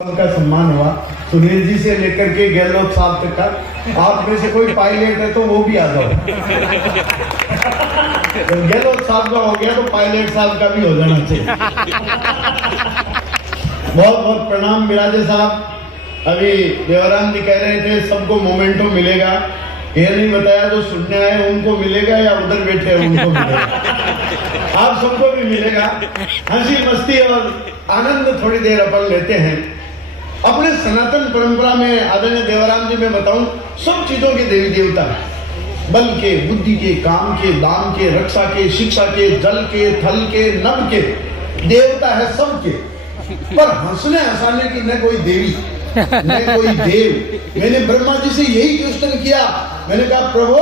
का सम्मान हुआ सुनील जी से लेकर के गहलोत साहब तक का। आप में से कोई पायलट है तो वो भी आ जाओ। जब गहलोत साहब का हो गया तो पायलट साहब का भी हो जाना चाहिए। बहुत बहुत प्रणाम विराजे साहब। अभी देवराम जी कह रहे थे सबको मोमेंटो मिलेगा, ये नहीं बताया जो सुनने आए उनको मिलेगा या उधर बैठे हैं उनको मिलेगा। आप सबको भी मिलेगा। हंसी मस्ती और आनंद थोड़ी देर अपन लेते हैं। अपने सनातन परंपरा में आदरणीय देवराम जी मैं बताऊं, सब चीजों के देवी देवता है। बल के, बुद्धि के, काम के, दान के, रक्षा के, शिक्षा के, जल के, थल के, नभ के देवता है सबके। पर हंसने हंसाने की न कोई देवी न कोई देव। मैंने ब्रह्मा जी से यही क्वेश्चन किया। मैंने कहा प्रभु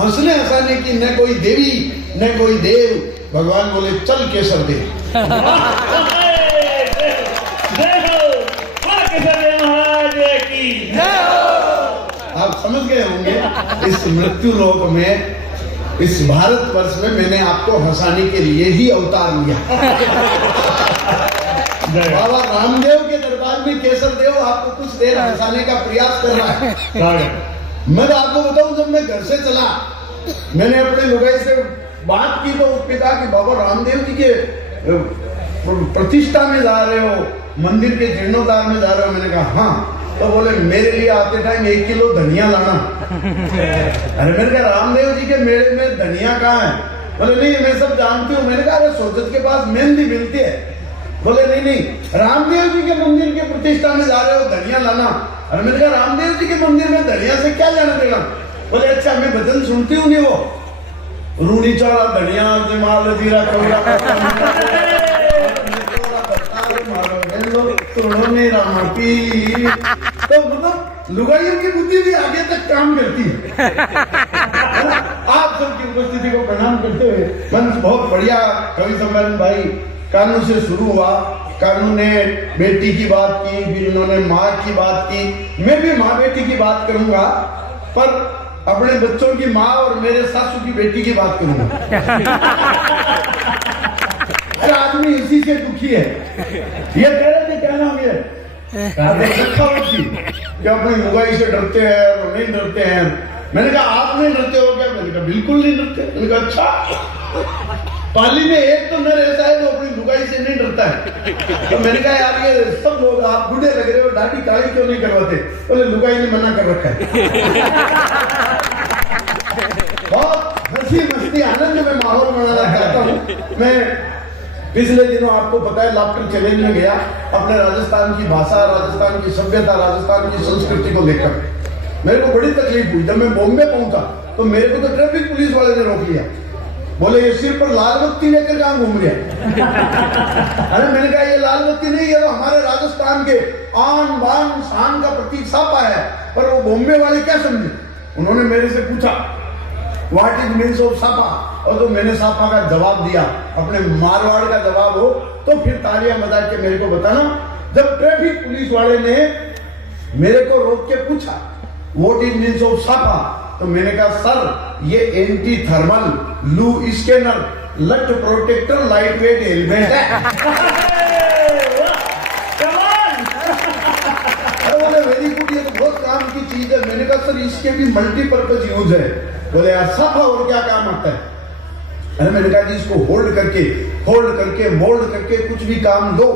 हंसने हंसाने की न कोई देवी न कोई देव। भगवान बोले चल केसर देव। आप समझ गए होंगे इस मृत्यु लोक में, इस भारत वर्ष में मैंने आपको हंसाने के लिए ही अवतार लिया। बाबा रामदेव के दरबार में केसर देव आपको कुछ देर हंसाने का प्रयास कर रहा है। मैं आपको बताऊं, जब मैं घर से चला मैंने अपने लुगाई से बात की तो उसने कहा कि बाबा रामदेव जी के प्रतिष्ठा में जा रहे हो, मंदिर के जीर्णोद्धार में जा रहे हो। मैंने कहा हाँ। तो बोले मेरे लिए आते टाइम 1 किलो धनिया लाना। अरे मैंने कहा रामदेव जी के मेले में धनिया कहाँ है? बोले नहीं मैं सब जानती हूँ। मैंने कहा अरे सोजत के पास मेहंदी मिलती है। बोले नहीं रामदेव जी के मंदिर के प्रतिष्ठा में जा रहे हो, धनिया लाना। अरे मैंने कहा रामदेव जी के मंदिर में धनिया से क्या लेना देना? बोले अच्छा मैं भजन सुनती हूँ नहीं वो रूनी चौड़ा धनिया जमाल जीरा तो मतलब लुगाइयों की बुद्धि भी आगे तक काम करती है। आप सबकी उपस्थिति को प्रणाम करते हुए मंच बहुत बढ़िया कवि सम्मेलन भाई कानू से शुरू हुआ। कानू ने बेटी की बात की, फिर उन्होंने माँ की बात की। मैं भी माँ बेटी की बात करूंगा, पर अपने बच्चों की माँ और मेरे सासू की बेटी की बात करूंगा। आदमी इसी से दुखी है। ये कह रहे थे क्या नाम ये कि अपनी लुगाई से डरते हैं और नहीं डरते हैं। मैंने कहा आप नहीं डरते हो क्या? मैंने कहा बिल्कुल नहीं डरते। मैंने कहा अच्छा। पाली में एक तो नर ऐसा है जो अपनी लुगाई से नहीं डरता है। तो मैंने कहा यार ये सब लोग आप बूढ़े लग रहे हो, दाढ़ी काली क्यों नहीं करवाते? बोले लुगाई ने मना कर रखा है। बहुत हंसी मस्ती आनंद में माहौल बनाना चाहता हूँ मैं। पिछले दिनों आपको पता है लाफ्टर चैलेंज में गया, अपने राजस्थान की भाषा, राजस्थान की सभ्यता, राजस्थान की संस्कृति को लेकर मेरे को बड़ी तकलीफ हुई। जब मैं बॉम्बे पहुंचा तो मेरे को तो ट्रैफिक पुलिस वाले ने रोक लिया। बोले ये सिर पर लाल बत्ती लेकर कहां घूम गया? अरे मैंने कहा ये लाल बत्ती नहीं, ये तो हमारे राजस्थान के आन बान शान का प्रतीक सापा है। पर वो बॉम्बे वाले क्या समझे? उन्होंने मेरे से पूछा what is means of Sapa, और तो मैंने सापा का जवाब दिया। अपने मारवाड़ का जवाब हो तो फिर तालियां बजा के मेरे को बताना। जब ट्रैफिक पुलिस वाले ने मेरे को रोक के पूछा what is means of Sapa, तो मैंने कहा सर ये एंटी थर्मल लू स्कैनर लट प्रोटेक्टर लाइट वेट हेलमेट है। बोले वेरी गुड, ये तो बहुत काम की चीज है। मैंने कहा सर इसके भी मल्टीपर्पज यूज है। बोले यार साफा और क्या काम आता है? अरे मैंने कहा कि इसको होल्ड करके मोल्ड करके कुछ भी काम दो।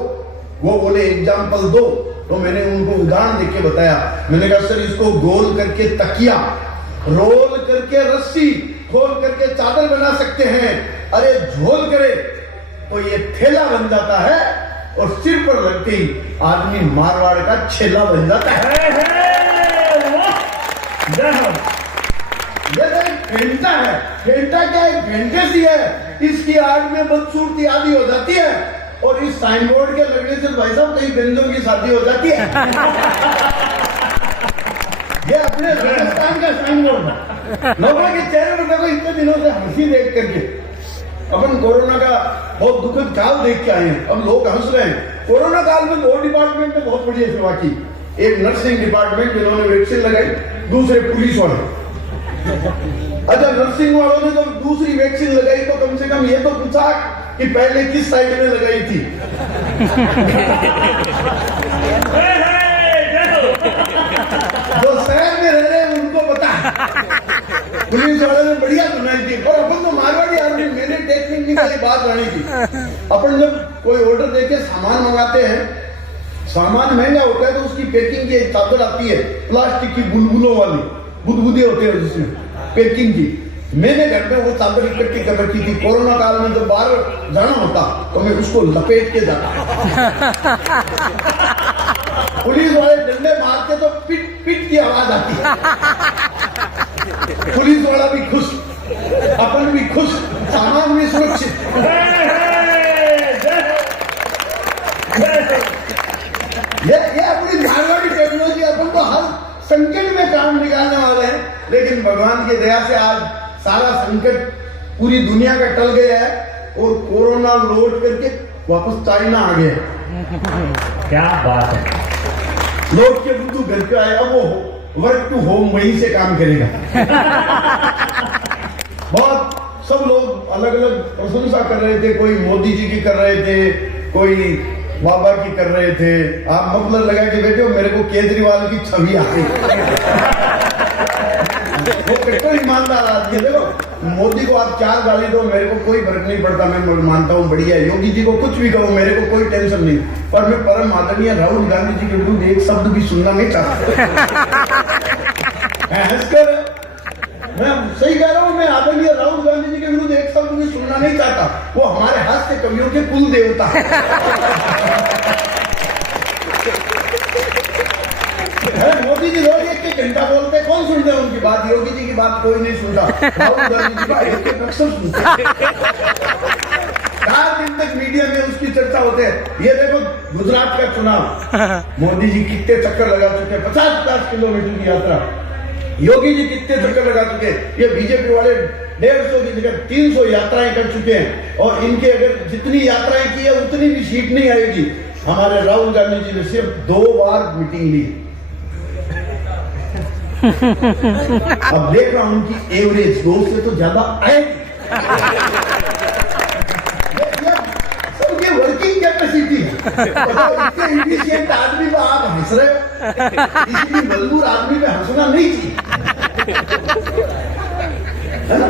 वो बोले एग्जाम्पल दो। तो मैंने उनको उदाहरण देके बताया। मैंने कहा सर इसको गोल करके तकिया, रोल करके रस्सी, खोल करके चादर बना सकते हैं। अरे झोल करे तो ये थैला बन जाता है और सिर पर लगते ही आदमी मारवाड़ का छेला बन जाता है। घंटा है, घंटा क्या है? घंटे सी है, इसकी आग में बदसूरती आदि हो जाती है। और इस साइन बोर्ड के लगने से भाई साहब कई गंजों की शादी हो जाती है। ये अपने राजस्थान का साइन बोर्ड है। लोगों के चेहरे पर देखो इतने दिनों से हंसी देख करके। अपन कोरोना का बहुत दुखद काल देख के आए हैं, अब लोग हंस रहे हैं। कोरोना काल में 2 डिपार्टमेंट ने बहुत बढ़िया सेवा की। एक नर्सिंग डिपार्टमेंट जिन्होंने वैक्सीन लगाई, दूसरे पुलिस वाले। अच्छा नर्सिंग वालों ने जब दूसरी वैक्सीन लगाई तो कम से कम ये तो पूछा कि पहले किस साइड में लगाई थी। जो शहर में रह रहे हैं उनको पता है, पुलिस वाले ने बढ़िया सुनाई थी। और अपन तो मारवाड़ी आदमी, मेरे टेक्निक निकाली बात आनी थी। अपन जब कोई ऑर्डर देके सामान मंगाते हैं, सामान महंगा होता है तो उसकी पैकिंग की एक चादर आती है प्लास्टिक की, बुलबुलों वाली, बुदबुदे होते हैं जिसमें पैकिंग की। मैंने घर में वो चादर इकट्ठी कर रखी थी। कोरोना काल में जब बाहर जाना होता तो मैं उसको लपेट के जाता। पुलिस वाले डंडे मारते तो पिट पिट की आवाज आती। पुलिस वाला भी खुश, अपन भी खुश, सामान भी सुरक्षित। ये अपनी मारवाड़ी टेक्नोलॉजी अपन को हर संकट में काम निकालने वाले हैं। लेकिन भगवान की दया से आज सारा संकट पूरी दुनिया का टल गया है और कोरोना लौट करके वापस चाइना आ गया। क्या बात है। लौट के बुद्धू घर पे आए, अब वो वर्क टू होम वहीं से काम करेगा। बहुत सब लोग अलग अलग प्रशंसा कर रहे थे, कोई मोदी जी की कर रहे थे, कोई बाबा की कर रहे थे। आप मतलब लगा के बैठे हो, मेरे को केजरीवाल की छवि आ गई। वो कट्टर ईमानदार आदमी है। देखो, मोदी को आप 4 गाली दो, मेरे को कोई फर्क नहीं पड़ता, मैं मानता हूँ बढ़िया है। योगी जी को कुछ भी कहो, मेरे को कोई टेंशन नहीं। पर मैं परम आदरणीय राहुल गांधी जी के विरुद्ध एक शब्द भी सुनना नहीं चाहता। हंसकर मैं सही कह रहा हूँ, मैं आदरणीय राहुल गांधी जी के विरुद्ध एक शब्द भी सुनना नहीं चाहता। वो हमारे हास्य कवियों के कुल देवता है। मोदी जी रोज 1-1 घंटा बोलते, कौन सुनते हैं उनकी बात? योगी जी की बात कोई नहीं सुनता, राहुल गांधी जी का एक अक्सर सुनते। 4 दिन तक मीडिया में उसकी चर्चा होते है। ये देखो गुजरात का चुनाव, मोदी जी कितने चक्कर लगा चुके, 50-50 किलोमीटर की यात्रा। योगी जी कितने चक्कर लगा चुके, ये बीजेपी वाले 150 की जगह 300 यात्राएं कर चुके हैं। और इनके अगर जितनी यात्राएं की है उतनी भी सीट नहीं आएगी। हमारे राहुल गांधी जी ने सिर्फ 2 बार मीटिंग ली। अब देख रहा हूं उनकी एवरेज 2 से तो ज्यादा आएगी। सबकी वर्किंग कैपेसिटी है। इतने इफिशिएंट आदमी पर आप हंस रहे हो, इसी मजबूर आदमी पे हंसना नहीं चाहिए, है ना?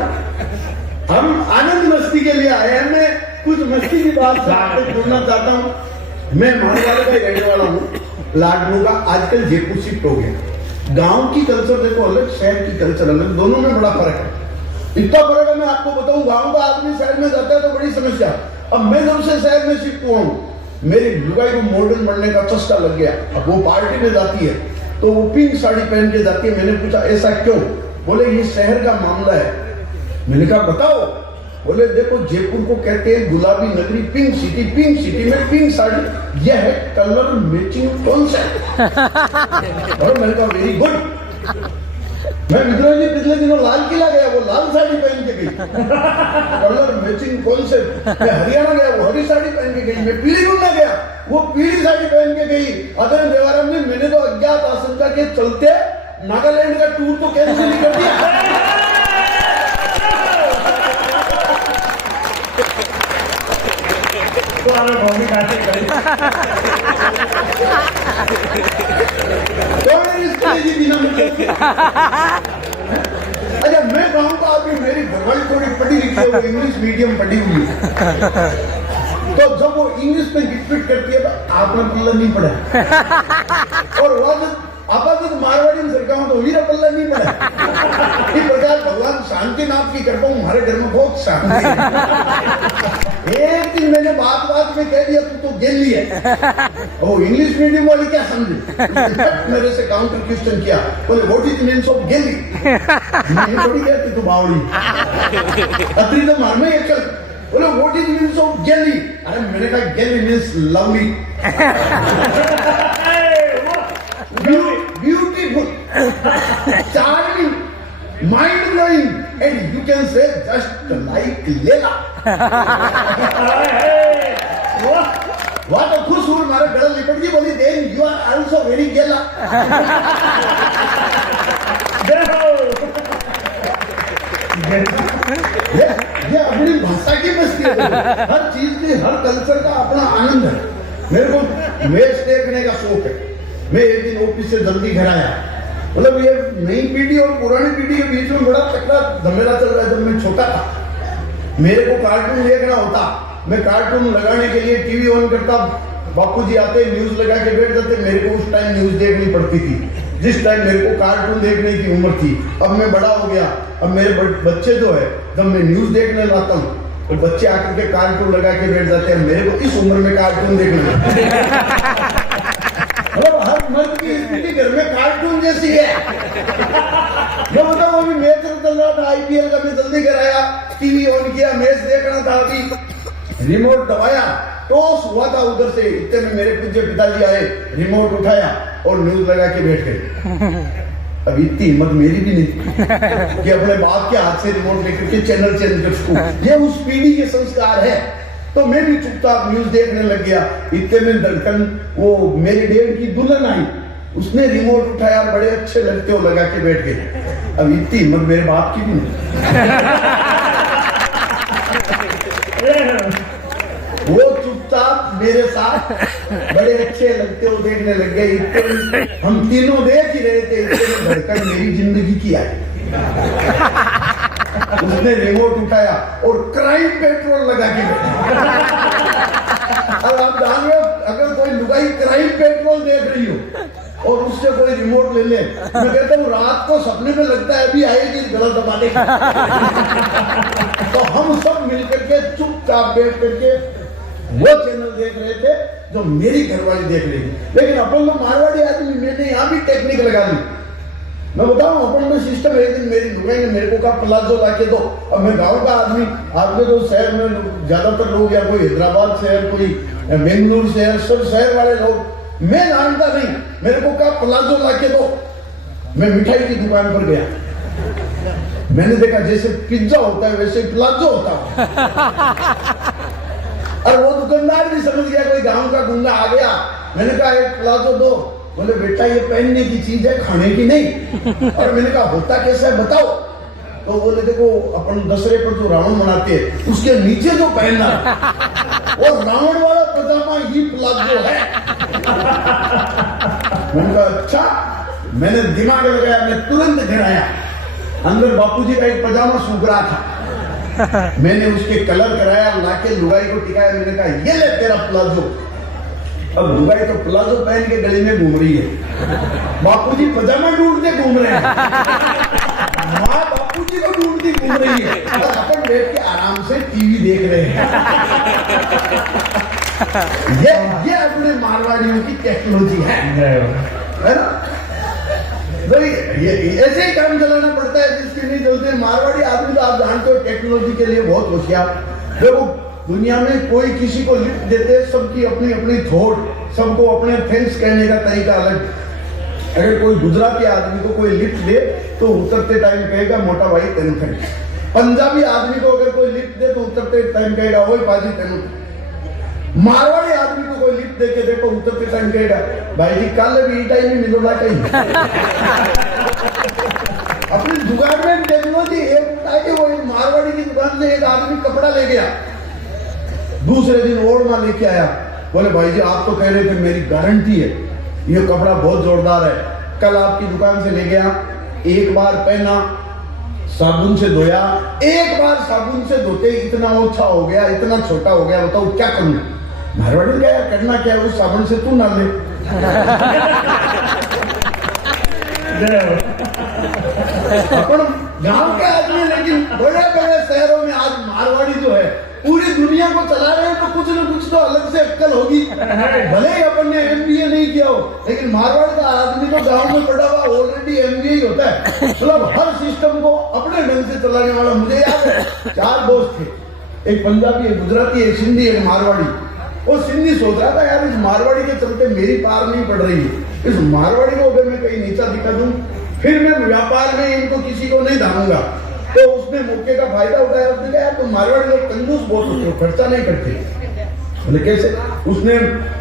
हम आनंद मस्ती के लिए आए हैं। मैं कुछ मस्ती की बात आपको बोलना चाहता हूँ। मैं मारवाड़ का रहने वाला हूँ, लाडनू का। आजकल जयपुर शिफ्ट हो गया। गांव की कल्चर देखो अलग, शहर की कल्चर अलग, दोनों में बड़ा फर्क है। इतना फर्क है, मैं आपको बताऊं। गांव का आदमी शहर में जाता है तो बड़ी समस्या। अब मैं जब से शहर में शिफ्ट हुआ हूं, मेरी लुगाई को मॉडर्न बनने का चस्का लग गया। अब वो पार्टी में जाती है तो वो पिंक साड़ी पहन के जाती है। मैंने पूछा ऐसा क्यों? बोले ये शहर का मामला है। मैंने कहा बताओ। बोले देखो, जयपुर को कहते हैं गुलाबी नगरी, पिंक सिटी। पिंक सिटी में पिंक साड़ी, यह है कलर मैचिंग कॉन्सेप्ट। और मैंने कहा वेरी गुड। मैं विद्रोह जी पिछले दिनों लाल किला गया, वो लाल साड़ी पहन के गई, कलर मैचिंग कॉन्सेप्ट। मैं हरियाणा गया, वो हरी साड़ी पहन के गई। मैं पीली गुंडा गया, वो पीली साड़ी पहन के गई। अदर देवाराम ने मैंने तो अज्ञात आशंका के चलते नागालैंड का टूर तो कैंसिल कर दिया। अच्छा, मैं कहूँगा अभी मेरी घरवाली थोड़ी पढ़ी लिखी है, वो इंग्लिश मीडियम पढ़ी हुई है। तो जब वो इंग्लिश में गिफ्ट करती है तो आपने पल्ला नहीं पढ़ा। और वो आपातत मारवाड़ी में सरकार तो वीरा पल्ला नहीं पड़ा। इस प्रकार भगवान शांति नाथ की कृपा हमारे घर में बहुत शांति है। एक दिन मैंने बात में कह दिया तू तो गेली है। वो इंग्लिश मीडियम वाली क्या समझे, मेरे से काउंटर क्वेश्चन किया। बोले व्हाट इज मीन्स ऑफ गेली? मैं थोड़ी कहती तू बावड़ी अतरी तो मार में चल। बोले व्हाट इज मीन्स ऑफ गेली? अरे मैंने कहा गेली means lovely, beautiful, charming, mind-blowing, and you can say just like Leela. वहाँ तो खुश हुई, मारे गला लिपट गई, बोली then you are also very Leela. ये अपनी भाषा की मस्ती है। हर चीज की, हर कल्चर का अपना आनंद है। मेरे को मैच देखने का शौक है। मैं एक दिन ऑफिस से जल्दी घर आया, मतलब ये नई पीढ़ी और पुरानी पीढ़ी के बीच में बड़ा तकड़ा झमेला चल रहा है। जब मैं छोटा था, मेरे को कार्टून देखना होता, मैं कार्टून लगाने के लिए टीवी ऑन करता, बापूजी आते न्यूज लगा के बैठ जाते, मेरे को उस टाइम न्यूज देखनी पड़ती थी जिस टाइम मेरे को कार्टून देखने की उम्र थी। अब मैं बड़ा हो गया, अब मेरे बच्चे जो है, जब मैं न्यूज देखने लाता हूँ तो बच्चे आकर के कार्टून लगा के बैठ जाते हैं। मेरे को इस उम्र में कार्टून देखना मतलब हर मर्द की स्थिति घर में कार्टून जैसी है। मैं बताऊं, अभी मैच चल रहा था IPL का, मैं जल्दी घर आया, टीवी ऑन किया, मैच देखना था, अभी रिमोट दबाया, टॉस हुआ था उधर से, इतने में मेरे पूज्य पिताजी आए, रिमोट उठाया और न्यूज लगा के बैठ गए। अब इतनी हिम्मत मेरी भी नहीं कि अपने बाप के हाथ से रिमोट लेकर के चैनल चेंज कर सकूं। ये उस पीढ़ी के संस्कार है। तो मैं भी चुपचाप न्यूज देखने लग गया। इतने में धड़कन, वो मेरी डेढ़ की दुल्हन आई, उसने रिमोट उठाया, बड़े अच्छे लगते हो लगा के बैठ गए। अब इतनी हिम्मत मेरे बाप की भी नहीं। वो चुपचाप मेरे साथ बड़े अच्छे लगते हो देखने लग गए। इतने हम तीनों देख ही रहे थे, इतने में धड़कन मेरी जिंदगी की आई। उसने रिमोट उठाया और क्राइम पेट्रोल लगा के बैठा। अब आप जान रहे हो, अगर कोई लुगाई क्राइम पेट्रोल देख रही हो और उससे कोई रिमोट ले ले, मैं कहता हूँ रात को सपने में लगता है अभी आएगी गलत दबाने की। तो हम सब मिलकर के चुपचाप बैठ करके वो चैनल देख रहे थे जो मेरी घरवाली देख रही थी। लेकिन अपन लोग मारवाड़ी आदमी, मैंने यहाँ भी टेक्निक लगा ली। मैं बताऊं, अपन में सिस्टम है। एक दिन मेरी दुकान ने मेरे को कहा प्लाजो ला के दो। अब मैं गांव का आदमी, आपके तो शहर में ज्यादातर लोग, या कोई हैदराबाद शहर, कोई बेंगलुरु शहर, सब शहर वाले लोग, मैं जानता नहीं, मेरे को कहा प्लाजो ला के दो। मैं मिठाई की दुकान पर गया, मैंने देखा जैसे पिज्जा होता है वैसे प्लाजो होता है। और वो दुकानदार भी समझ गया कोई गांव का गुंगा आ गया। मैंने कहा एक प्लाजो दो। बोले बेटा ये पहनने की चीज है, खाने की नहीं। और मैंने कहा होता कैसा है बताओ। तो बोले देखो अपन दशहरे पर जो रावण मनाते हैं उसके नीचे जो पहनना वो रावण वाला पजामा ही प्लाजो है। मैंने कहा अच्छा। मैंने दिमाग लगाया, मैं तुरंत घर आया। अंदर बापूजी का एक पजामा सूख रहा था, मैंने उसके कलर कराया, लाके लुगाई को टिकाया। मैंने कहा ये ले तेरा प्लाजो। अब लुगाई तो प्लाजो पहन के गली में घूम रही है, बापूजी पजामा ढूंढते घूम रहे हैं, माँ बापूजी को ढूंढती घूम रही है, और अपन बैठ के आराम से टीवी देख रहे हैं। ये अपने मारवाड़ियों की टेक्नोलॉजी है ना। भाई ये ऐसे ही काम चलाना पड़ता है जिसके नहीं चलते। मारवाड़ी आदमी तो आप जानते हो टेक्नोलॉजी के लिए बहुत होशियार। देखो दुनिया में कोई किसी को लिफ्ट देते, सबकी अपनी अपनी थॉट, सबको अपने थैंक्स कहने का तरीका अलग। अगर कोई गुजराती आदमी को कोई लिफ्ट दे तो उतरते टाइम कहेगा मोटा भाई तेन थैंक्स। पंजाबी आदमी को अगर कोई लिफ्ट दे तो उतरते टाइम कहेगा ओए पाजी तेन। मारवाड़ी आदमी को कोई लिफ्ट देके देखो उतरते टाइम कहेगा भाई जी कल भी टाइम में मिलोगा कहीं। अपनी दुकान में टेक्नोलॉजी एक ताकि वो एक मारवाड़ी की दुकान से एक आदमी कपड़ा ले गया, दूसरे दिन ओढ़ना लेके आया। बोले भाई जी आप तो कह रहे थे, मेरी गारंटी है ये कपड़ा बहुत जोरदार है। कल आपकी दुकान से ले गया, एक बार पहना, साबुन से धोया, एक बार साबुन से धोते इतना ओछा हो गया, इतना छोटा हो गया, बताओ क्या करूं। मारवाड़ी क्या करना क्या है, उस साबुन से तू ना ले। अपन गांव के आदमी, लेकिन बड़े बड़े शहरों में आज मारवाड़ी जो है पूरी दुनिया को चला रहे हैं, तो कुछ न कुछ तो अलग से अक्कल होगी। भले ही अपन ने MBA नहीं किया हो, लेकिन मारवाड़ का आदमी तो गांव में पड़ा हुआ ऑलरेडी MBA ही होता है। मतलब हर सिस्टम को अपने ढंग से चलाने वाला। मुझे याद है 4 दोस्त थे, एक पंजाबी, एक गुजराती, एक सिंधी, एक मारवाड़ी। और सिंधी सोच रहा था यार इस मारवाड़ी के चलते मेरी पार नहीं पड़ रही है, इस मारवाड़ी को अगर मैं कहीं नीचा दिखा दूं फिर मैं व्यापार में इनको किसी को नहीं धारूंगा। तो उसने मौके का फायदा उठाया, उसने कहा यार तुम मारवाड़ी लोग कंजूस बहुत होते हो, खर्चा नहीं करते। बोले कैसे? उसने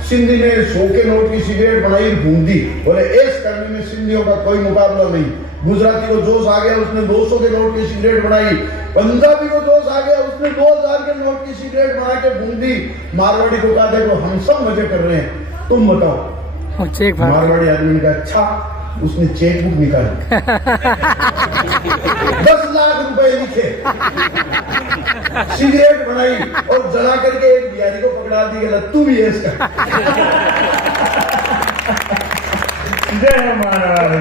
सिंधी ने 100 के नोट की सिगरेट बनाई, घूम दी। बोले ऐश करने में सिंधियों का कोई मुकाबला नहीं, गुजराती को जोश आ गया, उसने 200 के नोट की सिगरेट बनाई। पंजाबी को जोश आ गया, उसने 2000 के नोट की सिगरेट बना के बूंद दी। मारवाड़ी को कहा देखो हम सब मजे कर रहे हैं, तुम बताओ। मारवाड़ी आदमी ने कहा अच्छा। उसने चेक बुक निकाली 10 लाख रुपए लिखे, सिगरेट बनाई और जला करके एक बिहारी को पकड़ा दी, गलत तू भी है इसका।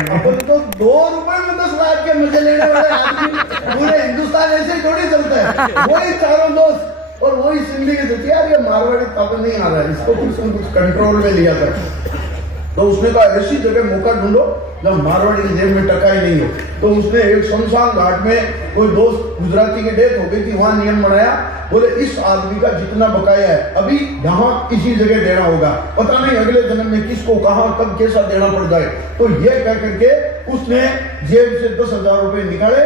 अपन तो 2 रुपए में 10 लाख के मजे लेने वाले आदमी, पूरे हिंदुस्तान ऐसे थोड़ी चलता है। वही चारों दोस्त और वही सिंधी के सोचिए यार ये मारवाड़ी पापा नहीं आ रहा है, इसको कुछ कंट्रोल में लिया था। तो उसने कहा ऐसी जगह मौका ढूंढो जब मारवाड़ी की जेब में टका ही नहीं हो। तो उसने एक शमशान घाट में कोई दोस्त गुजराती की डेथ हो गई थी, वहां नियम बनाया, बोले इस आदमी का जितना बकाया है अभी यहाँ किसी जगह देना होगा, पता नहीं अगले जन्म में किसको कहाँ कब कैसा देना पड़ जाए। तो ये कह करके उसने जेब से 10,000 रुपए निकाले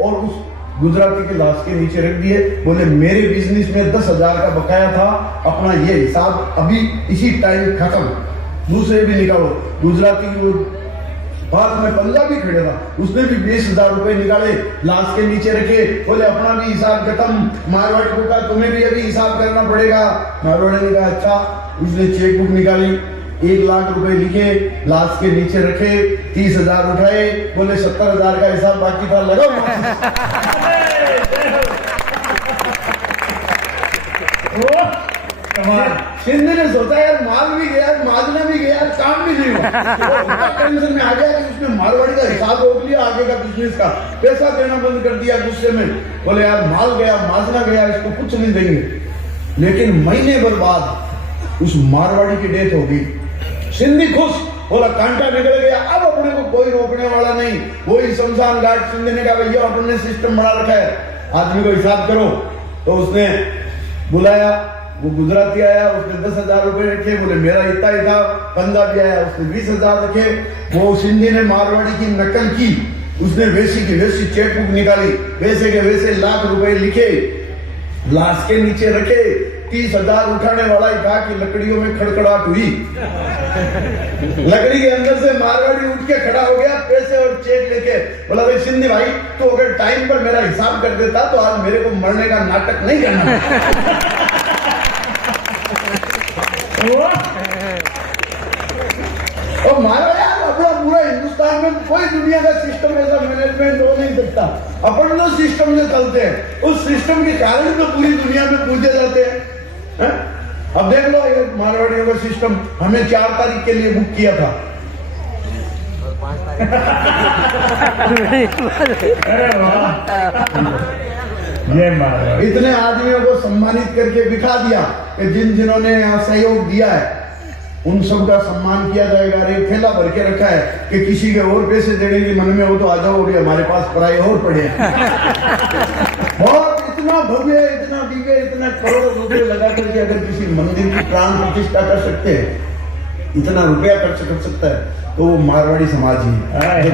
और उस गुजराती की लाश के नीचे रख दिए। बोले मेरे बिजनेस में 10,000 का बकाया था, अपना ये हिसाब अभी इसी टाइम खत्म, दूसरे भी निकालो। गुजराती की बात में पंजाबी खड़े था, उसने भी 20,000 रुपए निकाले, लाश के नीचे रखे। बोले अपना भी हिसाब खत्म। मारवाड़ी को कहा तुम्हें भी अभी हिसाब करना पड़ेगा। मारवाड़ी ने कहा अच्छा। उसने चेक बुक निकाली, 1 लाख रुपए लिखे, लाश के नीचे रखे, 30,000 उठाए। बोले 70,000 का हिसाब बाकी था, लगाओ। सिंधी ने सोचा यार माल भी गया, माजना भी गया, काम भी नहीं हुआ। टेंशन में आ गया कि उसने मारवाड़ी का हिसाब रोक लिया, आगे का बिजनेस का पैसा देना बंद कर दिया गुस्से में। बोले यार माल गया, माजना गया, इसको कुछ नहीं देंगे। लेकिन महीने भर बाद उस मारवाड़ी की डेथ हो गई। सिंधी खुश, बोला कांटा निकल गया, अब अपने को कोई रोकने वाला नहीं। वही शमशान घाट। सिंधी ने कहा भैया अपने सिस्टम बना रखा है, आदमी को हिसाब करो। तो उसने बुलाया, वो गुजराती आया, उसने 10,000 रुपए रखे। बोले मेरा इतना ही था। पंजाबी आया, उसने 20,000 रखे। वो सिंधी ने मारवाड़ी की नकल की, उसने वैसी की वैसी चेक बुक निकाली, वैसे के वैसे लाख रुपए लिखे, लाश के नीचे रखे। 30,000 उठाने वाला ही था कि लकड़ियों में खड़खड़ाहट हुई। लकड़ी के अंदर से मारवाड़ी उठ के खड़ा हो गया, पैसे और चेक लेके। बोला भाई सिंधी भाई तो अगर टाइम पर मेरा हिसाब कर देता तो आज मेरे को मरने का नाटक नहीं करना। और मारा यार अपना पूरा हिंदुस्तान में कोई दुनिया का सिस्टम ऐसा मैनेजमेंट हो नहीं सकता। अपन जो सिस्टम से चलते हैं उस सिस्टम के कारण तो पूरी दुनिया में पूजे जाते हैं। अब देख लो ये मारवाड़ियों का सिस्टम हमें 4 तारीख के लिए बुक किया था। इतने आदमियों को सम्मानित करके बिठा दिया कि जिन्होंने यहाँ सहयोग दिया है उन सब का सम्मान किया जाएगा। अरे थैला भर के रखा है कि किसी के और पैसे देने की मन में हो तो आ जाओ, हमारे पास पराये और पड़े हैं। और इतना भव्य, इतना दिव्य, इतना करोड़ों रुपए लगा करके अगर किसी मंदिर की प्राण प्रतिष्ठा कर सकते हैं, इतना रुपया खर्च कर सकता है, तो वो मारवाड़ी समाज ही है।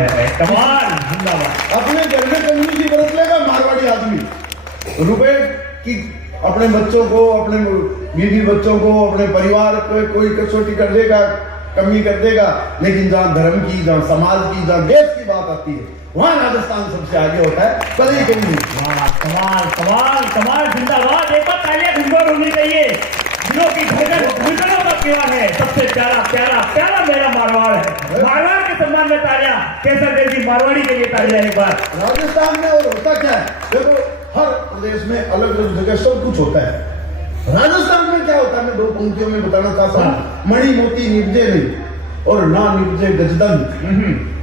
अपने घर में कंजूसी बरत लेगा मारवाड़ी आदमी, रुपए की अपने बच्चों को, अपने बीवी बच्चों को, अपने परिवार को कोई कसौटी कर देगा, कमी कर देगा। लेकिन जहाँ धर्म की, जहाँ समाज की, जहाँ देश की बात आती है वहाँ राजस्थान सबसे आगे होता है। कभी कभी कमाल कमाल कमाल, जिंदाबाद। एक बार तालियां झुमझुम होनी चाहिए। दिलों की धड़कनों का किवाड़ है, सबसे प्यारा प्यारा प्यारा मेरा मारवाड़ है। मारवाड़ के सम्मान में तालियां। केसर देव जी मारवाड़ी के लिए तालियां एक बार। राजस्थान में और होता क्या है, देखो हर प्रदेश में अलग अलग जगह सब कुछ होता है। राजस्थान में क्या होता है मैं 2 पंक्तियों में बताना चाहता हूँ। मणि मोती निपजे नहीं और ना निपजे गजदंत।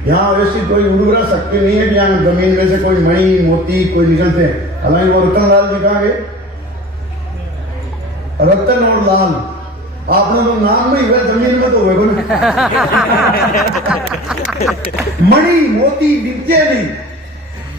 यहाँ वैसी कोई उर्वरा शक्ति नहीं है कि यहाँ जमीन में से कोई मणि मोती कोई निकलते हैं। हालांकि वो रतनलाल जी कहाँ गए, रतन और लाल आपने तो नाम में हुआ, जमीन में तो हुए। मणि मोती निपजे नहीं,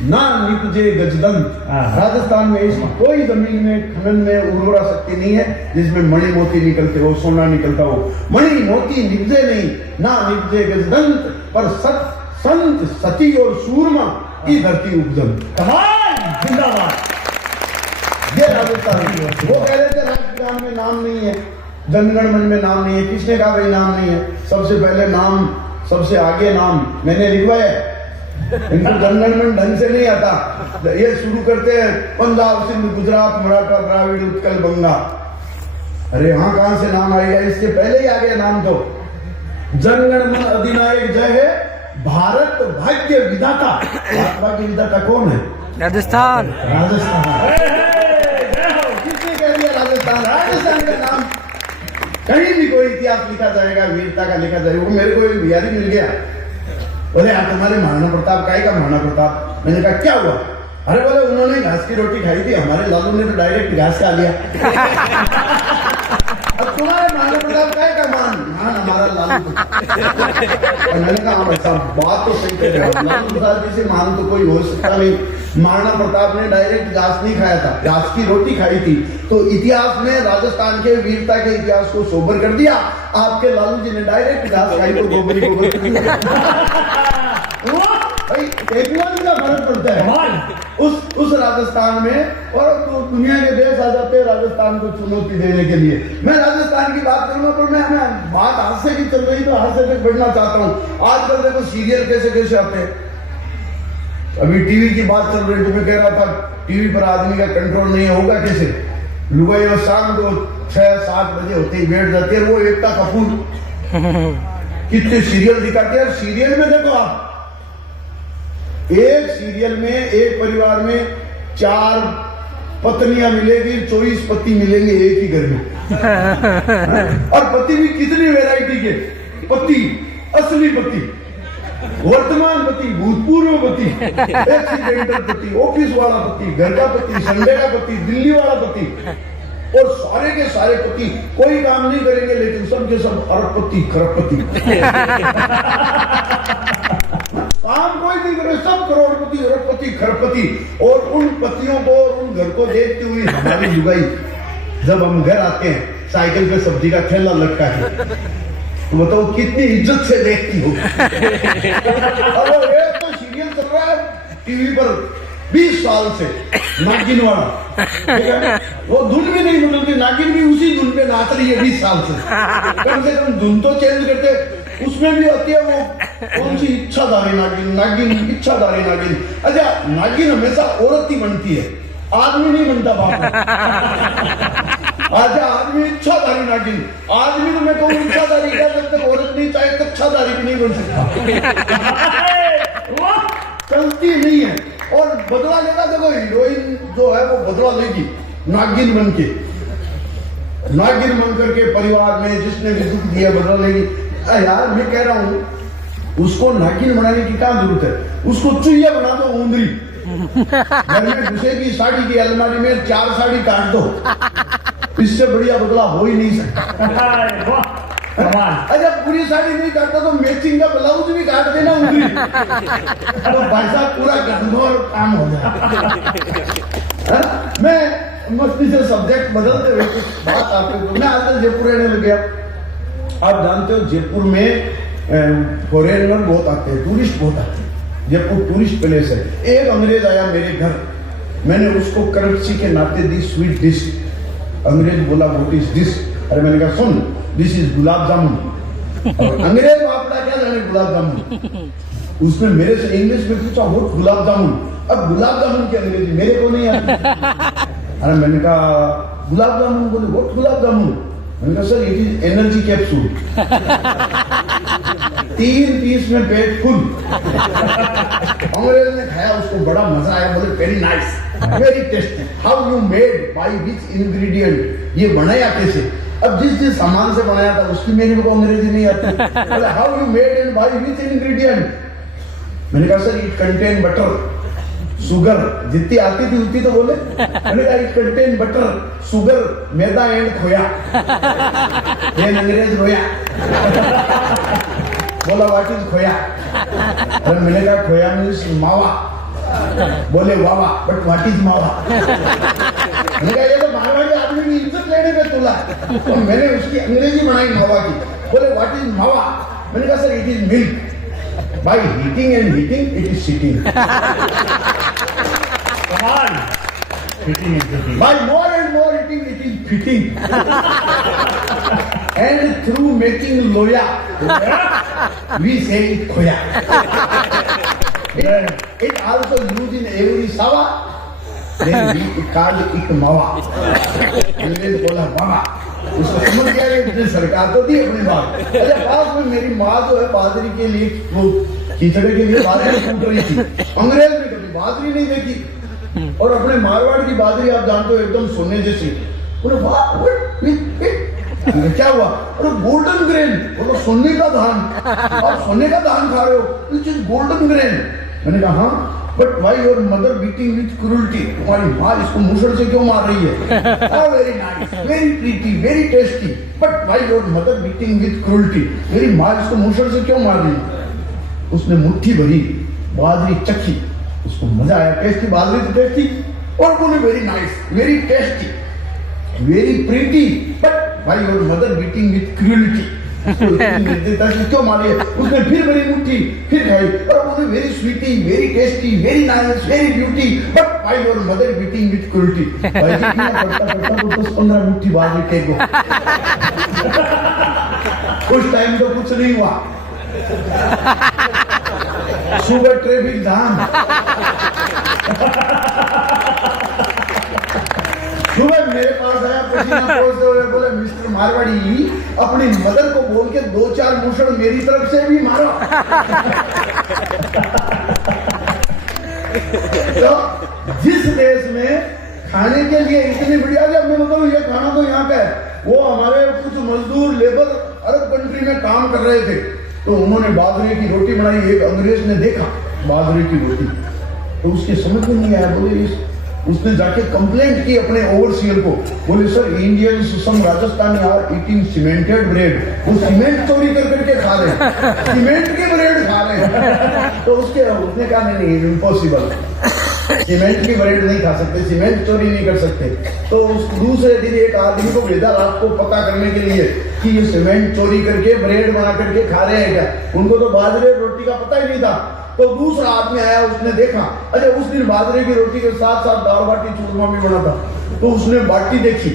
ना निपजे गजदंत। राजस्थान में इसमें कोई जमीन में खनन में उर्वरा शक्ति नहीं है जिसमें मणि मोती निकलते हो, सोना निकलता हो। मणि मोती निपजे नहीं, ना निपजे गजदंत, पर सत संत सती और सूरमा की धरती उपजन। कमाल, जिंदाबाद। ये राजस्थान की वो कह रहे थे राष्ट्रगान में नाम नहीं है, जनगण मन में नाम नहीं है। किसने कहा भाई नाम नहीं है? सबसे पहले नाम, सबसे आगे नाम मैंने लिखवाया है। इनको जनगणमन ढंग से नहीं आता। ये शुरू करते हैं पंजाब, सिंध, गुजरात, मराठा, द्राविड़, उत्कल, बंगा। अरे हाँ, कहां से नाम आएगा? इसके पहले ही आ गया नाम। तो जनगणमन अधिनायक जय है, भारत भाग्य विधाता। भाग्य विधाता कौन है? राजस्थान। राजस्थान। किसने कह दिया राजस्थान? राजस्थान का नाम कहीं भी कोई इतिहास लिखा जाएगा, वीरता का लिखा जाएगा। वो मेरे को एक बिहारी मिल गया, बोले यार तुम्हारे महाराणा प्रताप का का महाराणा प्रताप। मैंने कहा क्या हुआ? अरे बोले उन्होंने घास की रोटी खाई थी, हमारे लालू ने तो डायरेक्ट घास खा लिया। अब तुम्हारे महाराणा प्रताप का मान हमारा लालू। और मैंने कहा हाँ ऐसा बात तो सही कह रहे हो, लालू प्रसाद जी से मान तो कोई हो सकता नहीं। महाराणा प्रताप ने डायरेक्ट घास नहीं खाया था, घास की रोटी खाई थी। तो इतिहास में राजस्थान के वीरता के इतिहास को सोबर कर दिया। आपके लालू जी ने डायरेक्ट घास खाई तो गोबरी भाई टेक्नोलॉजी का फर्क पड़ता है उस राजस्थान में। और तो दुनिया के देश आ जाते हैं राजस्थान को चुनौती देने के लिए। मैं राजस्थान की बात करूंगा, पर मैं बात हादसे की चल रही तो हादसे तक बढ़ना चाहता हूँ। आजकल देखो सीरियल कैसे कैसे आते हैं। अभी टीवी की बात चल रही, तुम्हें कह रहा था टीवी पर आदमी का कंट्रोल नहीं होगा कैसे। लुगाई और शाम को 6-7 बजे होते ही बैठ जाते हैं। वो एकता कपूर कितने सीरियल दिखाते हैं। सीरियल में देखो आप, एक सीरियल में एक परिवार में 4 पत्नियां मिलेगी, 24 पति मिलेंगे एक ही घर में। और पति भी कितनी वैरायटी के पति, असली पति, वर्तमान पति, भूतपूर्व पति, एक्सीडेंटल पति, ऑफिस वाला पति, घर का पति, संडे का पति, दिल्ली वाला पति। और सारे के सारे पति कोई काम नहीं करेंगे, लेकिन सबके सब अरबपति खरबपति। काम कोई नहीं करे, सब करोड़पति अरबपति खरबपति। और उन पतियों को और उन घर को देखते हुए हमारी लुगाई जब हम घर आते हैं, साइकिल पे सब्जी का ठेला लटका है, तो बताओ कितनी इज्जत से देखती हो। अब वो एक तो सीरियल चल रहा है टीवी पर 20 साल से, नागिन वाला, ठीक है? वो धुन भी नहीं बदलती, नागिन भी उसी धुन पे नाच रही है 20 साल से। कम से कम धुन तो चेंज करते। उसमें भी होती है वो कौन सी इच्छाधारी नागिन, नागिन इच्छाधारी नागिन। अच्छा, नागिन हमेशा औरत ही बनती है, आदमी नहीं बनता बाप। अच्छा, आदमी इच्छाधारी नागिन, आदमी तो मैं कहूँ इच्छाधारी क्या, जब तक औरत नहीं चाहे कच्छाधारी भी नहीं बन सकता। चलती नहीं है। और बदला लेगा, देखो हीरोइन जो है वो बदला लेगी नागिन बन के, नागिन बन करके परिवार में जिसने भी दुख दिया बदला लेगी। यार मैं कह रहा हूं उसको नागिन बनाने की क्या जरूरत है? उसको चुहिया बना दो, ऊंदरी घर में घुसेगी, साड़ी की अलमारी में 4 साड़ी काट दो, इससे बढ़िया बदला हो ही नहीं सकता। अच्छा, पूरी साड़ी नहीं काटता तो मैचिंग का ब्लाउज भी काट देना ऊंदरी, तो भाई साहब पूरा गंदो और काम हो जाए। मैं मस्ती से सब्जेक्ट बदलते हुए कुछ बात आपको, मैं आजकल जयपुर रहने लग गया। आप जानते हो जयपुर में फॉरेनर बहुत आते हैं, टूरिस्ट बहुत आते हैं। जयपुर टूरिस्ट प्लेस है। एक अंग्रेज आया मेरे घर, मैंने उसको करेंसी के नाते दी स्वीट डिश। अंग्रेज बोला व्हाट इज दिस? अरे मैंने कहा सुन, दिस इज गुलाब जामुन। अंग्रेज आपका क्या जाने गुलाब जामुन। उसने मेरे से इंग्लिश में पूछा व्हाट गुलाब जामुन। अब गुलाब जामुन की अंग्रेजी मेरे को नहीं आती। अरे मैंने कहा गुलाब जामुन, बोले व्हाट गुलाब जामुन। मैंने कहा sir it is energy capsule. 3 piece में पेट फुल। अंग्रेज ने खाया, उसको बड़ा मजा आया, बोले very nice, very tasty, how you made, by which ingredient, ये बनाया कैसे। अब जिस सामान से बनाया था उसकी मेरे को अंग्रेजी नहीं आती। बोले how you made and by which ingredient. मैंने कहा sir it contain butter sugar, जितनी आती थी उतनी तो बोले। मैंने कहा it contain butter sugar maida and खोया। ये अंग्रेज रोया, बोला व्हाट इज खोया। और मैंने कहा खोया मीन्स मावा। बोले वावा, बट व्हाट इज मावा। मैंने कहा ये तो मारवाड़ी आदमी की इज्जत लेने पे तुला, तो मैंने उसकी अंग्रेजी बनाई मावा की। बोले व्हाट इज मावा। मैंने कहा sir it is milk, by heating and heating it is sitting, by more and more eating it is fitting, and through making loya we say it khoya. It also used in every sawa. Then we called it mawa. अंग्रेज बोला मावा। उसको समझ गया कि इसने सरकार तो दी अपनी बात। अरे पास में मेरी माँ जो है बाजरी के लिए वो खिचड़े के लिए बाजरी कूट रही थी। अंग्रेज ने कभी बाजरी नहीं देखी और अपने मारवाड़ की बाजरी आप जानते हो एकदम सोने जैसी। बोले वाह क्या हुआ? अरे गोल्डन ग्रेन, बोलो सोने का धान, आप सोने का धान खा रहे हो, विच इज गोल्डन ग्रेन। मैंने कहा हाँ, but why your mother beating with cruelty, तुम्हारी माँ इसको मुसड़ से क्यों मार रही है? Very nice, very pretty, very tasty, but why your mother beating with cruelty, मेरी माँ इसको मुसड़ से क्यों मार रही है? उसने मुट्ठी भरी बाजरी चखी, उसको मजा आया, टेस्टी बाजरी तो टेस्टी, और बोले very nice, very tasty, very pretty, but why your mother beating with cruelty, निर्दयता से क्यों मारी है? उसने फिर बड़ी मुट्ठी फिर खाई और बोले very sweety, very tasty, very nice, very beauty, but why your mother beating with cruelty. पढ़ता पढ़ता वो 10-15 मुट्ठी बाजरी टेको। उस टाइम तो कुछ नहीं हुआ, सुबह ट्रैफिक जाम, सुबह मेरे पास आया पसीना पोंछते हुए, बोले मिस्टर मारवाड़ी अपनी मदर को बोल के 2-4 मुसड़ मेरी तरफ से भी मारो। तो जिस देश में खाने के लिए इतनी बढ़िया, जब मैं बताऊँ ये खाना तो यहाँ का है, वो हमारे कुछ मजदूर लेबर अरब कंट्री में काम कर रहे थे, तो उन्होंने बाजरे की रोटी बनाई। एक अंग्रेज ने देखा बाजरे की रोटी, तो उसके समझ में नहीं आया, बोले उसने जाके कंप्लेंट की अपने ओवरसीयर को, बोले sir Indians some Rajasthani are eating cemented bread, वो सीमेंट चोरी कर करके खा रहे हैं, सीमेंट के ब्रेड खा रहे हैं। तो उसने कहा नहीं इम्पॉसिबल, सीमेंट की ब्रेड नहीं खा सकते, सीमेंट चोरी नहीं कर सकते। तो उस दूसरे दिन एक आदमी को भेजा रात को पता करने के लिए कि ये सीमेंट चोरी करके ब्रेड बना करके खा रहे हैं क्या। उनको तो बाजरे रोटी का पता ही नहीं था। तो दूसरा आदमी आया, उसने देखा, अरे उस दिन बाजरे की रोटी के साथ साथ दाल बाटी चूरमा भी बना था, तो उसने बाटी देखी।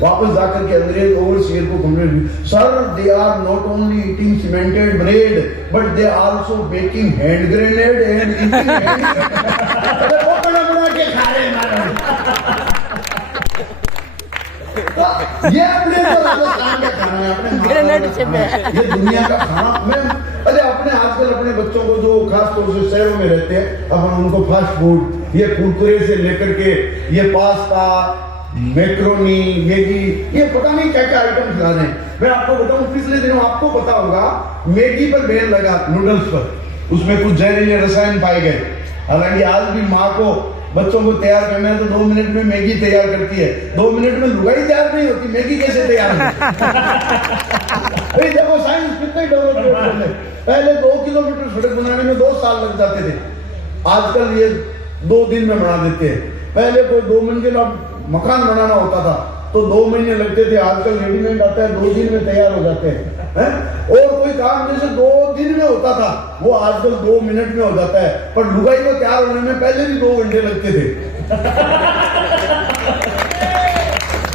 वापस जाकर के अंग्रेज ओवरसीयर को कंप्लेंट की, sir they are not only eating cemented bread but they are also baking hand grenade and eating वो बना के खा रहे हैं। तो ये अपने तो राजस्थान का खाना है, अपने ये दुनिया का खाना। मैं अरे अपने आजकल अपने बच्चों को जो खास तौर से शहरों में रहते हैं, अब हम उनको फास्ट फूड, ये कुरकुरे से लेकर के ये पास्ता, मैक्रोनी, मैगी, ये पता नहीं क्या क्या आइटम खिला रहे हैं। मैं आपको बताऊं, पिछले दिनों आपको पता होगा मैगी पर बैन लगा, नूडल्स पर, उसमें कुछ जहरीले रसायन पाए गए। हालांकि आज भी माँ को बच्चों को तैयार करना है तो 2 मिनट में मैगी तैयार करती है, 2 मिनट में लुगाई तैयार नहीं होती, मैगी कैसे तैयार होती? देखो साइंस कितने डेवलप हो रहे हैं। पहले 2 किलोमीटर सड़क बनाने में 2 साल लग जाते थे, आजकल ये 2 दिन में बना देते हैं। पहले कोई 2 मंजिला मकान बनाना होता था तो 2 महीने लगते थे, आजकल रेडीमेड आता है, 2 दिन में तैयार हो जाते हैं। और कोई काम जैसे 2 दिन में होता था वो आजकल 2 मिनट में हो जाता है, पर लुगाई को तैयार होने में पहले भी 2 घंटे लगते थे।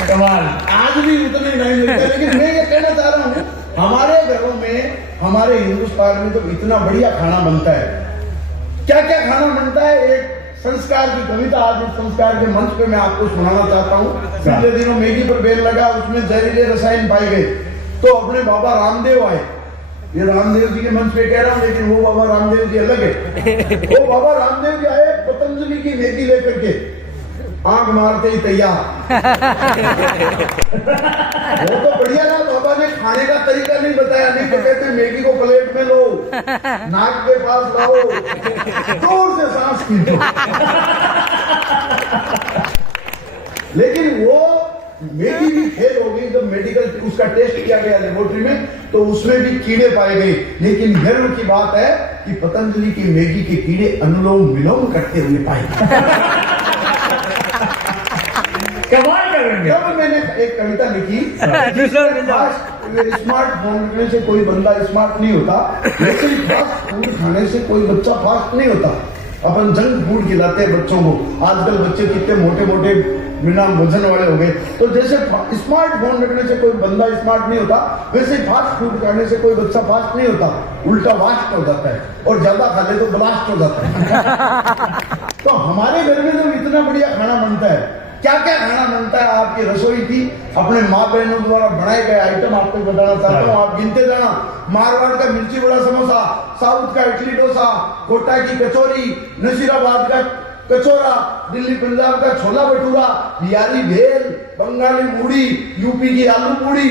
कमाल, आज भी उतने नहीं लगते। लेकिन मैं ये कहना चाह रहा हूँ, हमारे घरों में, हमारे हिंदुस्तान में तो इतना बढ़िया खाना बनता है। क्या क्या खाना बनता है, एक संस्कार की कविता आज इस संस्कार के मंच पे मैं आपको सुनाना चाहता हूँ। पिछले दिनों मैगी पर बैन लगा, उसमें जहरीले रसायन पाए गए, तो अपने बाबा रामदेव आए। ये रामदेव जी के मंच पे कह रहा हूँ, लेकिन वो बाबा रामदेव जी अलग है। वो बाबा रामदेव जी आए पतंजलि की मैगी लेकर के, आंख मारते ही तैयार। वो तो बढ़िया ना, बाबा ने खाने का तरीका नहीं बताया, नहीं तो कहते मैगी को प्लेट में लो, नाक के पास लाओ, जोर से सांस खींचो। लेकिन वो मैगी भी फेल हो गई जब मेडिकल उसका टेस्ट किया गया लेबोरेटरी में, तो उसमें भी कीड़े पाए गए। लेकिन गर्व की बात है कि पतंजलि की मैगी के कीड़े अनुलोम विलोम करते हुए पाए। कमाल करेंगे। जब मैंने एक कविता लिखी, स्मार्टफोन में से कोई बंदा स्मार्ट नहीं होता, लेकिन फास्ट फूड खाने से कोई बच्चा फास्ट नहीं होता। अपन जंक फूड खिलाते हैं बच्चों को। आजकल बच्चे कितने मोटे मोटे बिना वजन वाले हो गए। तो जैसे स्मार्टफोन रखने से कोई बंदा स्मार्ट नहीं होता, वैसे फास्ट फूड खाने से कोई बच्चा फास्ट नहीं होता, उल्टा वास्ट हो जाता है, और ज्यादा खा ले तो ब्लास्ट हो जाता है। तो हमारे घर में तो इतना बढ़िया खाना बनता है, क्या क्या खाना बनता है। आपकी रसोई थी, अपने माँ बहनों द्वारा बनाए गए आइटम आपको बताना चाहता हूँ, आप गिनते जाना। मारवाड़ का मिर्ची बड़ा समोसा, साउथ का इडली डोसा, कोटा की कचौरी, नसीराबाद का कचौरा, दिल्ली पंजाब का छोला भटूरा, बिहारी भेल, बंगाली पूड़ी, यूपी की आलू पूड़ी,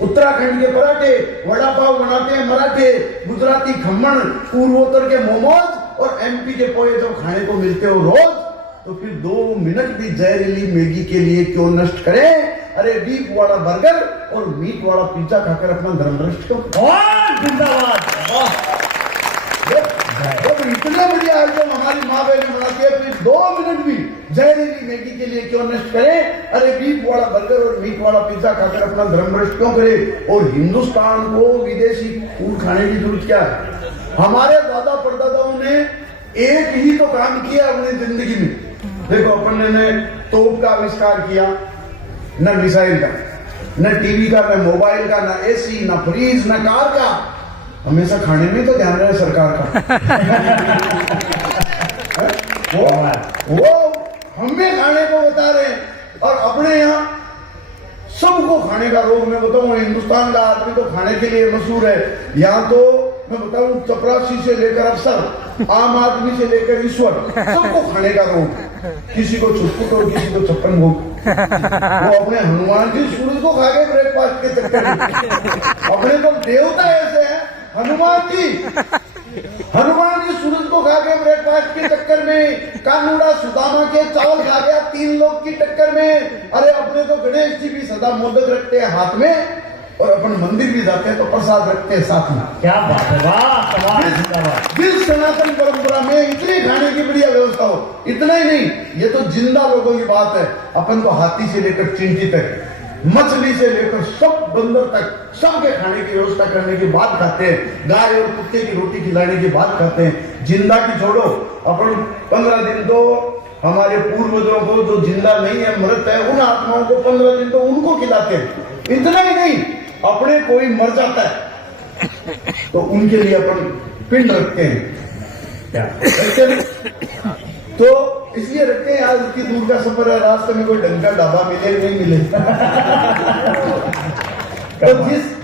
उत्तराखंड के पराठे, वड़ा पाव बनाते हैं मराठे, गुजराती खम्मन, पूर्वोत्तर के मोमोज और एमपी के पोहे जब खाने को मिलते हो रोज, तो फिर 2 मिनट भी जहरीली मैगी के लिए क्यों नष्ट करें। अरे बीफ वाला बर्गर और मीट वाला पिज्जा खाकर अपना धर्म नष्ट क्यों। और जिंदाबाद। जब इतना बढ़िया आइटम हमारी माँ बहन बनाती है, फिर 2 मिनट भी जहरीली मैगी के लिए क्यों नष्ट करें। अरे बीफ वाला बर्गर और मीट वाला पिज्जा खाकर अपना धर्म नष्ट क्यों करें। और हिंदुस्तान को विदेशी फूड खाने की जरूरत क्या है। हमारे दादा परदादाओं ने एक ही तो काम किया अपनी जिंदगी में। देखो अपन ने तोप का आविष्कार किया, न मिसाइल का, न टीवी का, न मोबाइल का, न एसी, न फ्रीज, न कार का। हमेशा खाने में तो ध्यान रहे सरकार का। वो हमें खाने को बता रहे हैं, और अपने यहाँ सबको खाने का रोग। मैं बताऊं, हिंदुस्तान का आदमी तो खाने के लिए मशहूर है। यहाँ तो मैं बताऊं, चपरासी से लेकर अफसर, आम आदमी से लेकर ईश्वर, सबको खाने का रोग। किसी को छुटपुट और किसी को छप्पन भोग। वो अपने हनुमान जी सूरज को खा के ब्रेकफास्ट के चक्कर में, अपने तो देवता ऐसे हैं हनुमान जी सूरज को खा के ब्रेकफास्ट के चक्कर में, कानूड़ा सुदामा के चावल खा गया 3 लोग की टक्कर में। अरे अपने तो गणेश जी भी सदा मोदक रखते हैं हाथ में, और अपन मंदिर भी जाते हैं तो प्रसाद रखते हैं साथ में। क्या बात है, वाह कमाल, जिंदाबाद। जिस सनातन परंपरा में इतनी खाने की बढ़िया व्यवस्था हो, इतना ही नहीं, ये तो जिंदा लोगों की बात है। अपन को हाथी से लेकर चींटी तक, मछली से लेकर सब बंदर तक, सबके खाने की व्यवस्था करने के बाद खाते हैं। गाय और कुत्ते की रोटी खिलाने के बाद खाते हैं। जिंदा की छोड़ो, अपन 15 दिन तो हमारे पूर्वजों को जो जिंदा नहीं है, मृत है, उन आत्माओं को 15 दिन तो उनको खिलाते हैं। इतना ही नहीं, अपने कोई मर जाता है तो उनके लिए अपन पिंड रखते हैं। क्या रखते हैं तो इसलिए रखते हैं, आज इतनी दूर का सफर है, रास्ते में कोई ढंग का ढाबा मिले नहीं मिले। तो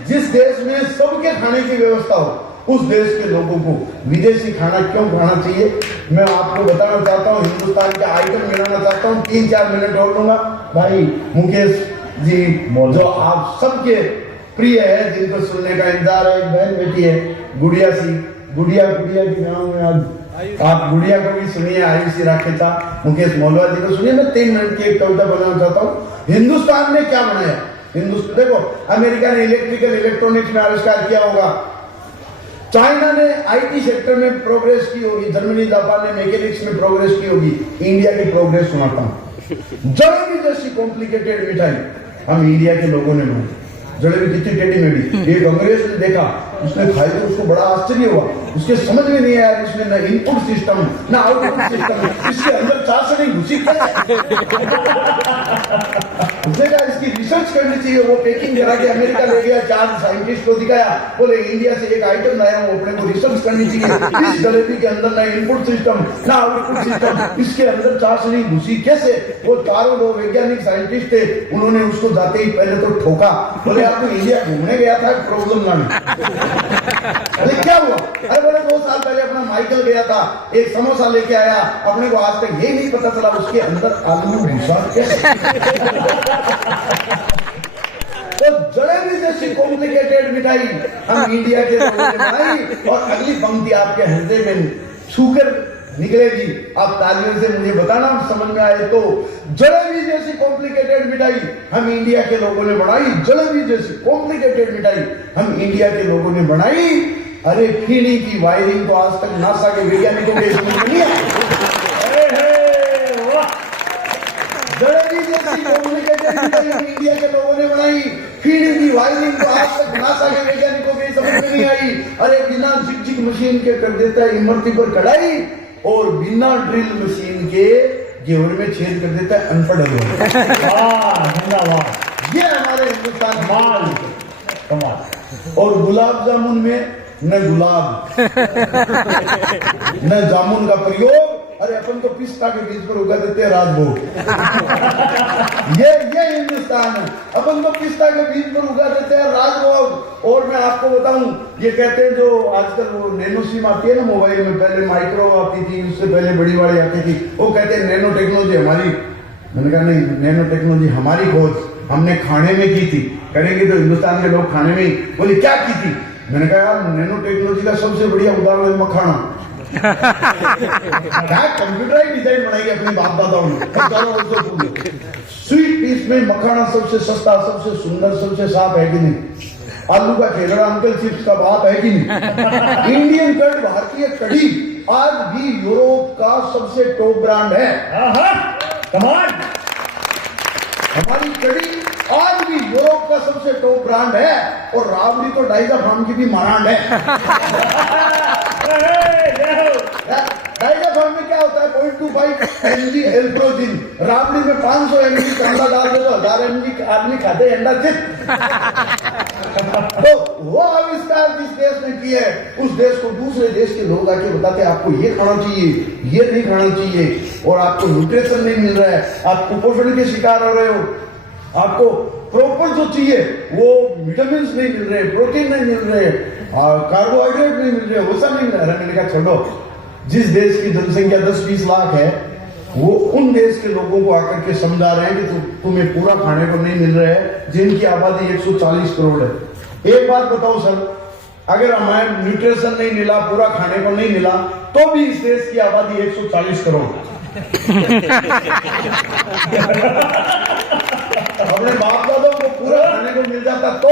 जिस देश में सबके खाने की व्यवस्था हो, उस देश के लोगों को विदेशी खाना क्यों खाना चाहिए। मैं आपको बताना चाहता हूँ, हिंदुस्तान के आइटम गिनाना चाहता हूँ। 3-4 मिनट और लूंगा। भाई मुकेश जी, जो आप सबके प्रिय है, जिनको सुनने का इंतजार है, एक बहन बेटी है गुड़िया सी, गुड़िया की नाम है आज। आप गुड़िया को भी सुनिए, आयुषी राखेता, मुकेश मौलवा जी को सुनिए। मैं 3 मिनट की एक कविता बनाना चाहता हूँ। हिंदुस्तान ने क्या बनाया। हिंदुस्तान देखो, अमेरिका ने इलेक्ट्रिकल इलेक्ट्रॉनिक्स में आविष्कार किया होगा, चाइना ने आईटी सेक्टर में प्रोग्रेस की होगी, जर्मनी जापान ने मैकेनिक्स में प्रोग्रेस की होगी। इंडिया की प्रोग्रेस सुनाता हूँ। जलेबी जैसी कॉम्प्लिकेटेड मिठाई हम इंडिया के लोगों ने बनाई। जलेबी कितनी टेढ़ी मेढ़ी, एक अंग्रेज ने देखा, उसने खाई तो उसको बड़ा आश्चर्य हुआ। उसके समझ में नहीं आया, इसमें न इनपुट सिस्टम न आउटपुट सिस्टम, इसके अंदर चाशनी घुसी कैसे। उसने कहा इसकी रिसर्च करनी चाहिए। वो पैकिंग करा के अमेरिका ले गया, 4 साइंटिस्ट को दिखाया, बोले इंडिया से एक आइटम लाया हूँ, अपने को रिसर्च करनी चाहिए। इस जलेबी के अंदर न इनपुट सिस्टम न आउटपुट सिस्टम, इसके अंदर चाशनी घुसी कैसे। वो चारों लोग वैज्ञानिक साइंटिस्ट थे, उन्होंने उसको जाते ही पहले तो ठोका, बोले आप तो इंडिया घूमने गया था, प्रॉब्लम लाने। अरे क्या हुआ। अरे बोले 2 साल पहले अपना माइकल गया था, एक समोसा लेके आया, अपने को आज तक ये नहीं पता चला उसके अंदर आलू घुसा कैसे। तो जलेबी जैसी कॉम्प्लिकेटेड मिठाई हम इंडिया के लोगों ने बनाई। और अगली पंक्ति आपके हृदय में छूकर निकलेगी, आप तालियों से मुझे बताना समझ में आए तो। जलेबी जैसी कॉम्प्लिकेटेड मिठाई हम इंडिया के लोगों ने बनाई। जलेबी जैसी कॉम्प्लिकेटेड मिठाई हम इंडिया के लोगों ने बनाई। अरे खीणी की वायरिंग तो आज तक नासा के वैज्ञानिकों के समझ में नहीं आई। जलेबी जैसी कॉम्प्लिकेटेड मिठाई हम इंडिया के लोगों ने बनाई। खीणी की वायरिंग तो आज तक नासा के वैज्ञानिकों के समझ में नहीं आई। अरे बिना झिक मशीन के कर देता है इमरती पर कढ़ाई, और बिना ड्रिल मशीन के घेवर में छेद कर देता है, अनपढ़ है। वाह जिंदाबाद, ये हमारे हिंदुस्तान कमाल में। कमाल। और गुलाब जामुन में न गुलाब न जामुन का प्रयोग, अरे अपन तो पिस्ता के बीज पर उगा देते हैं राजभोग। ये हिंदुस्तान है, अपन तो पिस्ता के बीज पर उगा देते हैं राजभोग। और मैं आपको बताऊं, ये कहते हैं जो आजकल वो नैनो सिम आती है ना मोबाइल में, पहले माइक्रो आती थी, उससे पहले बड़ी वाली आती थी, वो कहते हैं नैनो टेक्नोलॉजी हमारी। मैंने कहा नहीं, नैनो टेक्नोलॉजी हमारी खोज हमने खाने में की थी, करेंगे तो हिंदुस्तान के लोग खाने में ही। बोले क्या की थी? मैंने कहा यार नैनो टेक्नोलॉजी का सबसे बढ़िया उदाहरण है मखाना। क्या कंप्यूटराइज डिजाइन बनाई अपने बाप दादाओं ने। स्वीट पीस में मखाना सबसे सस्ता, सबसे सुंदर, सबसे साफ है कि नहीं? आलू का खेलड़ा अंकल चिप्स का बाप है कि नहीं? इंडियन कर्ड, भारतीय कड़ी आज भी यूरोप का सबसे टॉप ब्रांड है। कमाल। हमारी कड़ी आज भी यूरोप का सबसे टॉप ब्रांड है। और राबड़ी तो डाइजा फार्म की भी मारांड है। डाइजा फार्म में क्या होता है? 0.25 mg एल्प्रोजिन, राबड़ी में 500 mg अंडा डाल दे तो 1000 mg आदमी खाते अंडा चित। तो वो आविष्कार जिस देश ने किया है, उस देश को दूसरे देश के लोग आके बताते हैं आपको ये खाना चाहिए, ये नहीं खाना चाहिए, और आपको न्यूट्रिशन नहीं मिल रहा है, आप कुपोषण के शिकार हो रहे हो, आपको प्रॉपर जो चाहिए वो विटामिन नहीं मिल रहे, प्रोटीन नहीं मिल रहे, कार्बोहाइड्रेट नहीं मिल रहे, वो सब नहीं मिल रहा। मैंने कहा छोड़ो, जिस देश की जनसंख्या 10-20 लाख है, वो उन देश के लोगों को आकर के समझा रहे हैं कि तुम्हें पूरा खाने को नहीं मिल रहा है, जिनकी आबादी 140 करोड़ है। एक बात बताओ सर, अगर हमें न्यूट्रिशन नहीं मिला, पूरा खाने को नहीं मिला, तो भी इस देश की आबादी 140 करोड़। अपने बाप दादों को पूरा खाने को मिल जाता तो,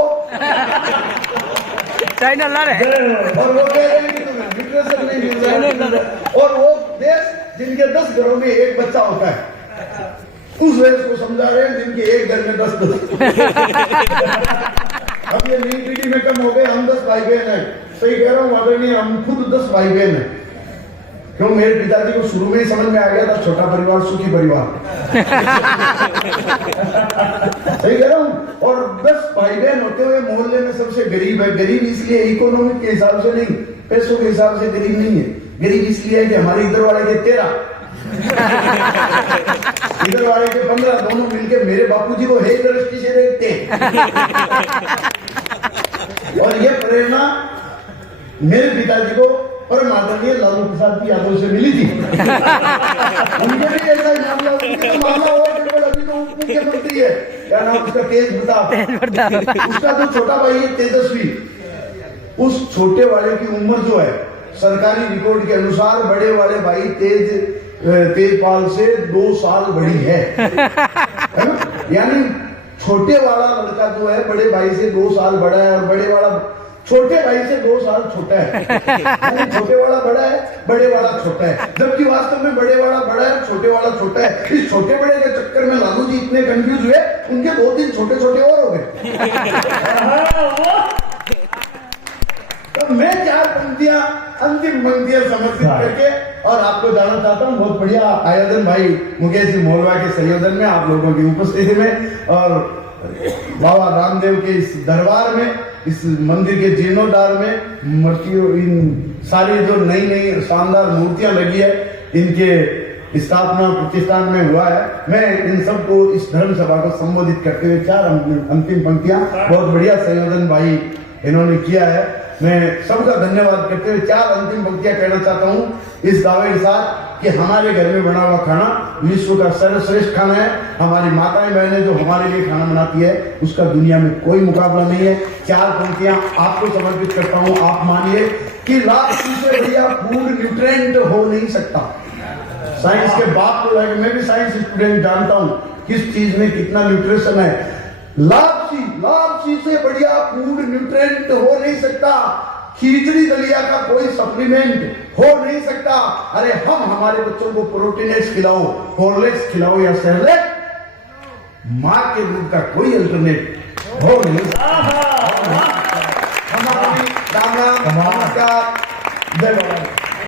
चाइना ला रहे और वो कह रहे हैं कि तुम्हें न्यूट्रिशन नहीं मिल रहा है। और वो देश जिनके 10 घरों में एक बच्चा होता है, उस देश को समझा रहे हैं जिनके एक घर में 10। अब ये नई पीढ़ी में कम हो गए, हम 10 भाई बहन है। सही कह रहा हूँ आदरणीय, हम खुद 10 भाई बहन है। क्यों? मेरे पिताजी को शुरू में ही समझ में आ गया था, छोटा परिवार सुखी परिवार। सही कह रहा हूँ। और 10 भाई बहन होते हुए मोहल्ले में सबसे गरीब है। गरीब इसलिए इकोनॉमिक के हिसाब से नहीं, पैसों के हिसाब से गरीब नहीं है। गरीब इसलिए है कि हमारे इधर वाले के 13, इधर वाले के 15, दोनों मिलके मेरे बापूजी को है दृष्टि से देखते। और ये प्रेरणा मेरे पिताजी को परम आदरणीय लालू प्रसाद यादव से मिली थी। उनके भी ऐसा ही मामला, उनके तो मामला और अभी तो मुख्यमंत्री है, क्या नाम उसका? तेज प्रताप। उसका जो छोटा भाई है तेजस्वी, उस छोटे वाले की उम्र जो है सरकारी रिकॉर्ड के अनुसार बड़े वाले भाई तेजपाल से 2 साल बड़ी है ना? यानी छोटे वाला लड़का जो है बड़े भाई से 2 साल बड़ा है, और बड़े वाला छोटे भाई से 2 साल छोटा है। यानी छोटे वाला बड़ा है, बड़े वाला छोटा है, जबकि वास्तव में बड़े वाला बड़ा है, छोटे वाला छोटा है। इस छोटे बड़े के चक्कर में लालू जी इतने कंफ्यूज हुए, उनके 2-3 छोटे छोटे और हो गए। तो मैं 4 पंक्तियां, अंतिम पंक्तियां समर्पित करके और आपको जानना चाहता हूँ, बहुत बढ़िया आयोजन भाई मुकेश जी मोलवा के संयोजन में, आप लोगों की उपस्थिति में, और बाबा रामदेव के इस दरबार में, इस मंदिर के जीर्णोद्धार में मूर्तियों, इन सारी जो नई नई शानदार मूर्तियां लगी है, इनके स्थापना प्रतिष्ठान में हुआ है। मैं इन सबको इस धर्म सभा को संबोधित करते हुए 4 अंतिम पंक्तियां, बहुत बढ़िया संयोजन भाई इन्होंने किया है, मैं सबका धन्यवाद करते हुए 4 अंतिम पंक्तियां कहना चाहता हूँ इस दावे के साथ कि हमारे घर में बना हुआ खाना विश्व का सर्वश्रेष्ठ खाना है। हमारी माताएं बहनें जो हमारे लिए खाना बनाती है, उसका दुनिया में कोई मुकाबला नहीं है। 4 पंक्तियां आपको समर्पित करता हूं। आप मानिए कि लापसी से बढ़िया फूड न्यूट्रिएंट हो नहीं सकता। साइंस के बाप को लगे, मैं भी साइंस स्टूडेंट जानता हूं किस चीज में कितना न्यूट्रिशन है। लापसी से बढ़िया फूड न्यूट्रिएंट हो नहीं सकता। खिचड़ी दलिया का कोई सप्लीमेंट हो नहीं सकता। अरे हम हमारे बच्चों को प्रोटीनेट्स खिलाओ, हॉर्लिक्स खिलाओ या सेरेलैक, मां के दूध का कोई अल्टरनेट हो नहीं सकता। हमारी राम राम, नमस्कार, जय बाबा।